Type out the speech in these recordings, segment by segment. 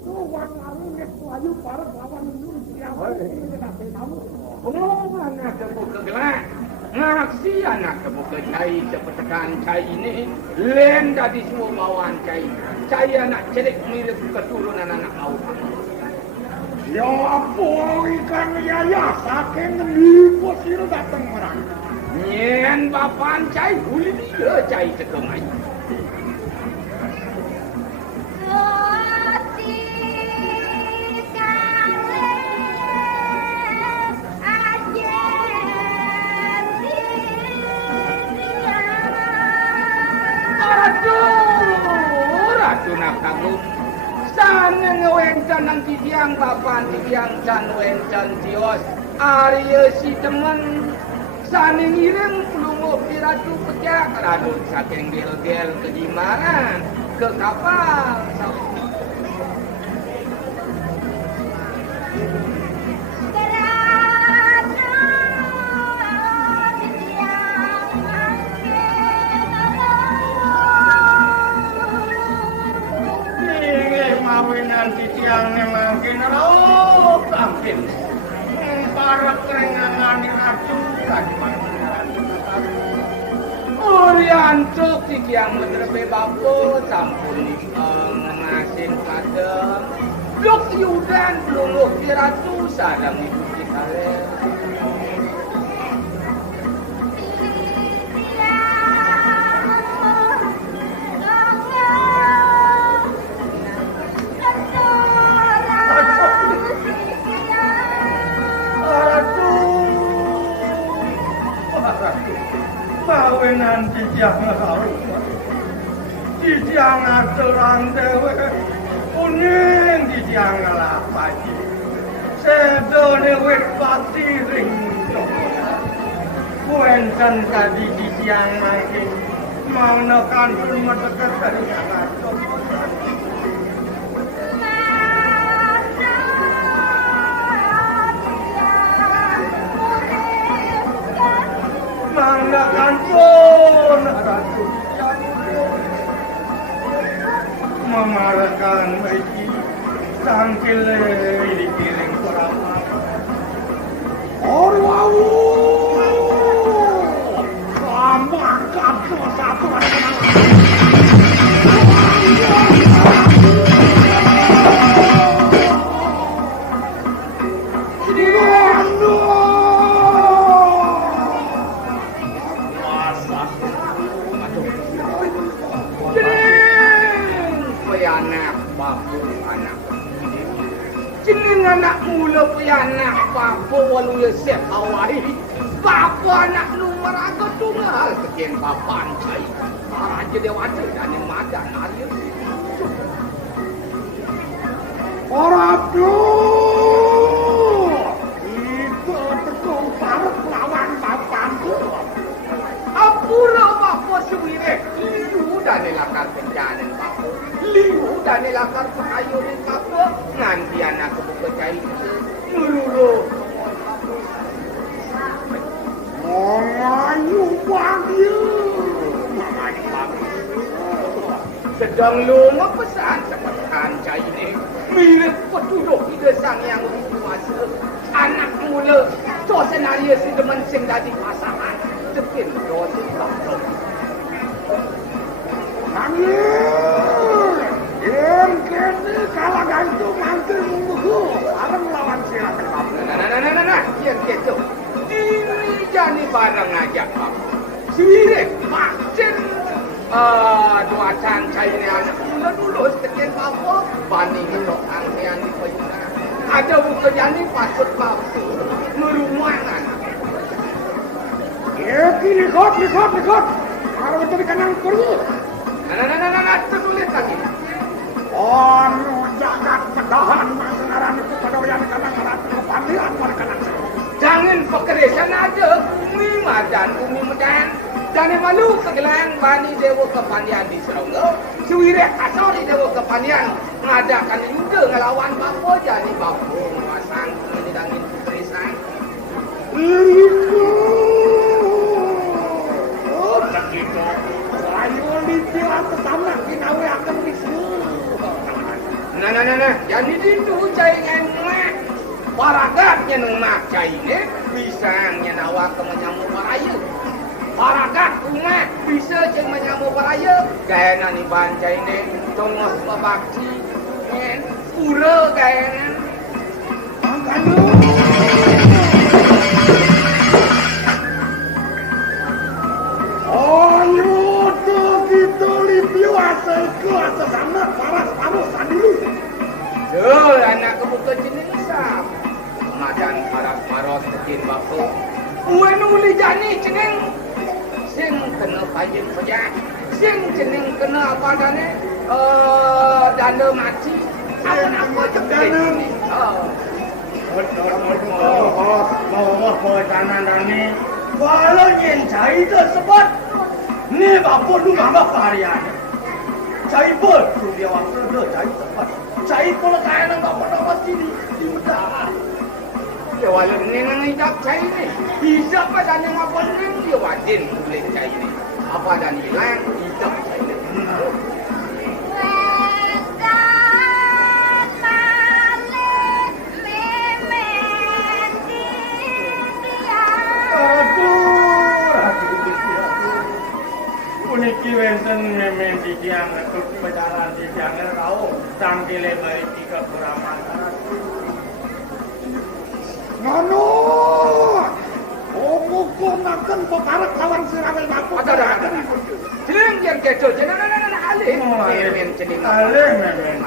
Tuan lalu nek ayu parek lawan nur siang. Oh, anak kebuka gelap. Ngaksi anak kebuka cai sepetekan cai ini. Len tadi semua bawaan cai. Cai anak celik mirip keturunan anak awak. Ya apa ikan yaya saking nipu sira dateng marang. Nyen bapan cai huli dia cai cekengai. Ratu nak kagum. Sana ngewencan nang tiang bapan tiang can wencan tios. Arya si temen. Sana ngiring pelungup di ratu pecah. Ratu saking gel-gel ke jimaran. Ke kapal. Nanti tiang makin rauh tampil. Para kerengangan ratu tadi Orianto tiang menerbe bapo sampun ngasin padang. Blok yudan pelungup di ratu sadang ibu kita nanti tiang rauh. Di tiang aturan dewe. Kuning di tiang lapaji. Sedone wet pati ring. Kuencan tadi di tiang makin. Mau nekan rumah dekat dari ratu. Manggakan pun ratu memarahkan mereka sangkil dikiring perang Orwawu selamatkan satu anak mula pianak papa walu ya siap awai papa anak lumar aku tunggal sekian papa ancai raja dewasa dan yang madan aja orang itu tekung parut lawan papan apura papa suwire liu dan lakar penjalan papa liu dan lakar pengayurin papa nanti anak kebuka cai melulu mengayu panggil mengayu panggil sedang lunga pesan sepetan cai ini mirip penduduk di desa yang berkuasa anak mula dosenaria si demen sing dadi pasangan tekin dosen bangsa panggil yang kini kalah gantu mantu munggu bareng lawan siapa nah yang gitu ini jadi bareng aja pak sirik macen dua cancai ini anak mula dulu sekian apa banding itu angkian di payungan ada pekerjaan ini pasut palsu merumahan ya kini kot harus jadi kanang perlu nah tertulis lagi jagat pedahan masalah itu pedoyan kanang ratu kepandian pada kanang jangan pekerjaan aja umi madan dan malu segelang bani dewa kepandian di Seronggo suwirek kasori dewa kepandian ngadakan yuda ngelawan bapa jadi bapa pasang ngedangin putrisan begitu ayo lihat pertama kinawe akan bisu Nah. Jadi itu cai emak. Paragatnya nang mak cai ne bisangnya nawa ke menyamu paraya. Paragat umat bisa ceng menyamu paraya. Gaya ni bancai ne tongos babakti. Pura gaya. Angkanu. Asa sama paras dulu. Anak kebuka jenis sam. Madan paras bikin bako. Uan uli jani ceneng. Sing kena payung saja. Sing ceneng kena apa dane? Dana mati. Apa dana? Mau tanah dani. Walau yang cai tersebut. Ni bapa lu mama karya. Cai pun, dia waktu tu cai tempat. Cai pun kaya nak dapat sini di utara. Dia walau ni nang hidup cai ni. Hidup pada yang apa ni dia wajin boleh cai ni. Apa dan hilang hidup cai ni. Uniki wenten memen di tiang atau pejalan di tiang tahu tangkile baik tiga peramatan. Nono, omuku makan peparak kawan sirawai baku. Ada. Celing yang kecoh, jangan alih. Memen celing. Alih memen.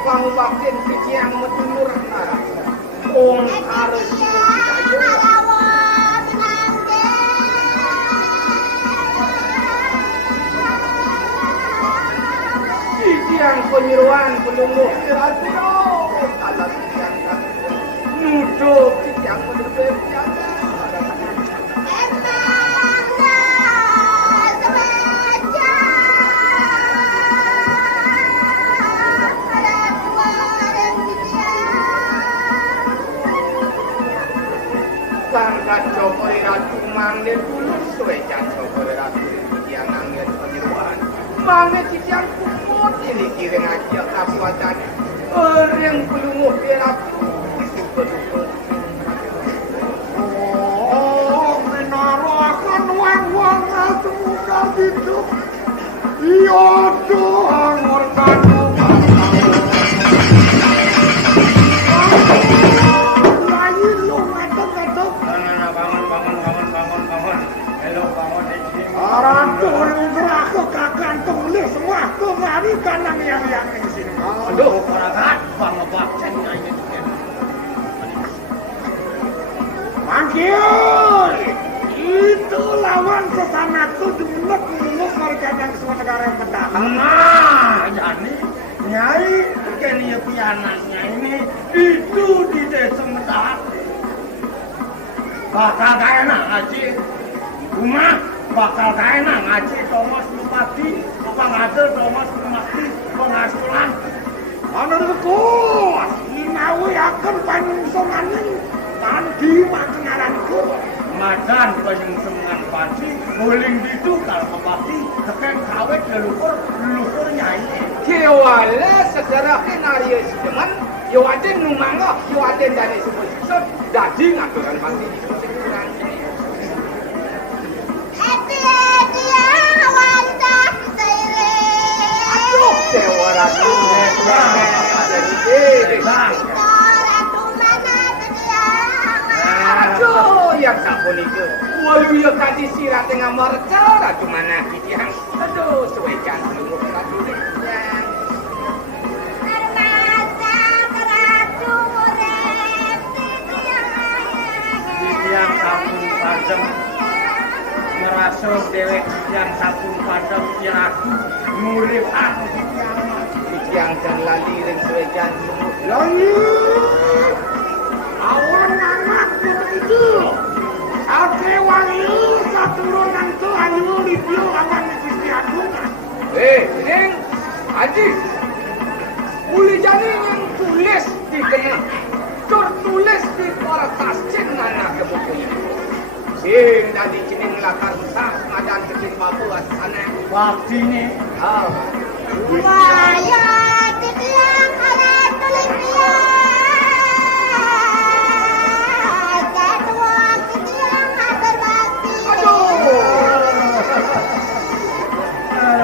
Kamu bagian yang menurut arah. Om harus yang penyeruan belum mukhirat kalau yang nuduh yang menurut Cokori ratu manggil dulu suecan cokori ratu yang anggil penyeruan manggil yang kumut ini kira ngajak kapuatan yang pelunguh dia ratu itu betul menaruhkan uang-uang ratu muka itu iya doang organu Ratul berako kakantung le semua kemari kanang yang di sini. Aduh, paragat bang bacen ini. Manggil. Itu lawan sesamaku dimulut mereka yang semua negara yang bertahan. Nah, jadi nyai kenia pianasnya ini itu di desa Medak. Bakal kaya nak haji rumah. Bakal kaya ngaji Thomas Bupati, pengajar Thomas Bupati, pengasuhan. Menurutku, Inawi akan penyungsonganin tadi makenaranku. Madan penyungsongan pati, guling itu kalau kebakti, tekan kawet leluhur nyai. Kewala sejarah kenaria sideman, yawaden numangga, yawaden dani sebut-sebut, daging aturan pasti disebut-sebutkan. Sewa ratu aduh yang sabun itu walau ya tadi sirat dengan mereka ratu mana yang aduh sewekan dulu ratu yang sabun padam merasa dewek yang sabun padam ratu murid aku yang terlali dan sewajan. Lalu, awan anak itu. Ate wangi saturunan tu ayu review akan mesti agung. Neng, Haji, boleh jadi yang tulis di kena, tertulis di kertas cenana ke buku ini. Sing dari cening latar besar ngadan kecil Papua sana. Waktu ini. Waya dibilang ada tulis dia. Kedua dibilang ada bakti.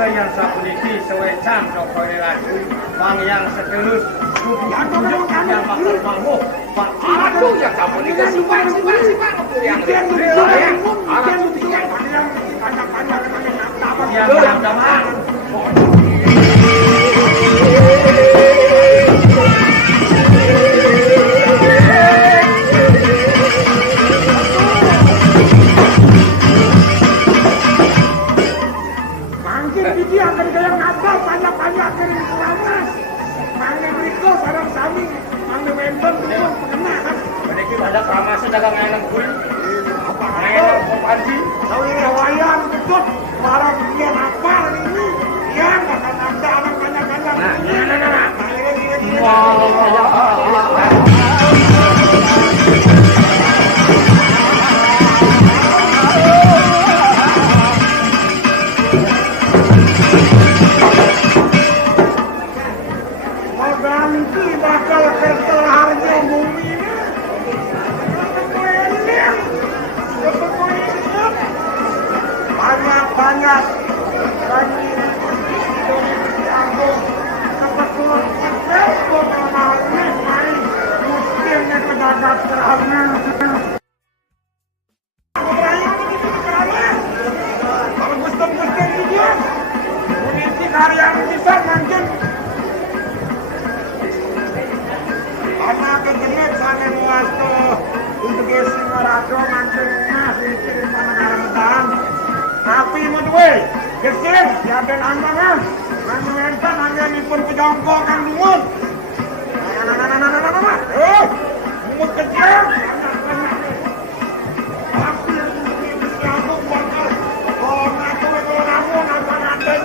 Yang satu ini sewecam sokore lagi. Bang yang seterus. Yang bakal mampu. Aduh, yang kamu ini simpan. Yang Mungkin biji akan gaya ngabal banyak-banyak kering keramas. Mangga beriko sarang sami, mangga member memang kena kan. Mereka ada keramasnya dagang enak kulit. Enak kopansi. Tahu ini wayang betul. Barang dia ngabal ini. Dia nggak akan ada anak banyak-banyak. Nah. Ganti bakal ketelarnya bumi ini. Banyak lagi dianggung kebetulan Facebook mahalnya main muskilnya kedagat kerana kalau Gusto-Gusto dia mengisi karya bisa mungkin karena kejenis sana luas tuh untuk isi merado mungkin masih sama negara-negara tapi medwe gesit siapin antangan menyentuh hanya pun kejongkok kan lumut lumut kecil tapi bisa aku bakal kalau ngaku nanti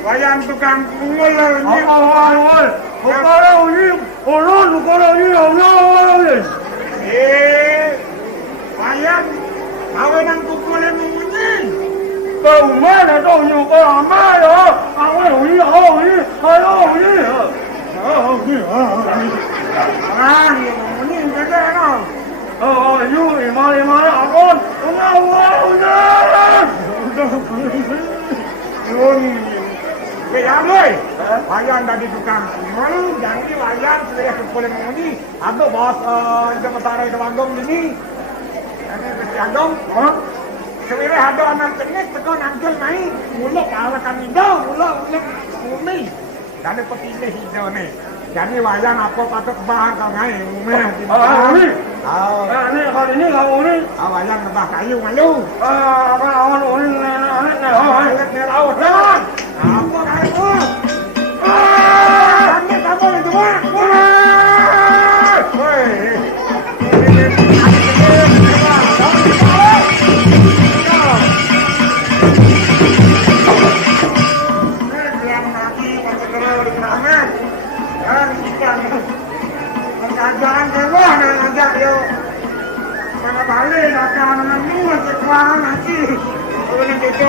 Wayan tukang pungul ini. Wayan kawinan pukulin ini. Kau mana tahu nyuka lama ya? Aku ini. Ini enggak enak. Mari aku. Kaya boy, wayan dari tukang pungul, jadi wayan sudah pukulin ini. Ada bos sementara itu Agong ini. Ini Agong, sebenarnya ada anak teknik tekan angkel naik, mula kalakan hijau, mula umi. Jadi petini hijau nih. Jadi wayan apa patut bahan kau naik, umi. Umi. Ini kali ini kau umi. Wayan nebah kayu malu. Apa awan umi nih laut laut. Apa kayu? Kami kamu itu mah. Jangan kewah dan ngajak yuk. Mana balik akan menunggu sekuaran nanti. Kemudian itu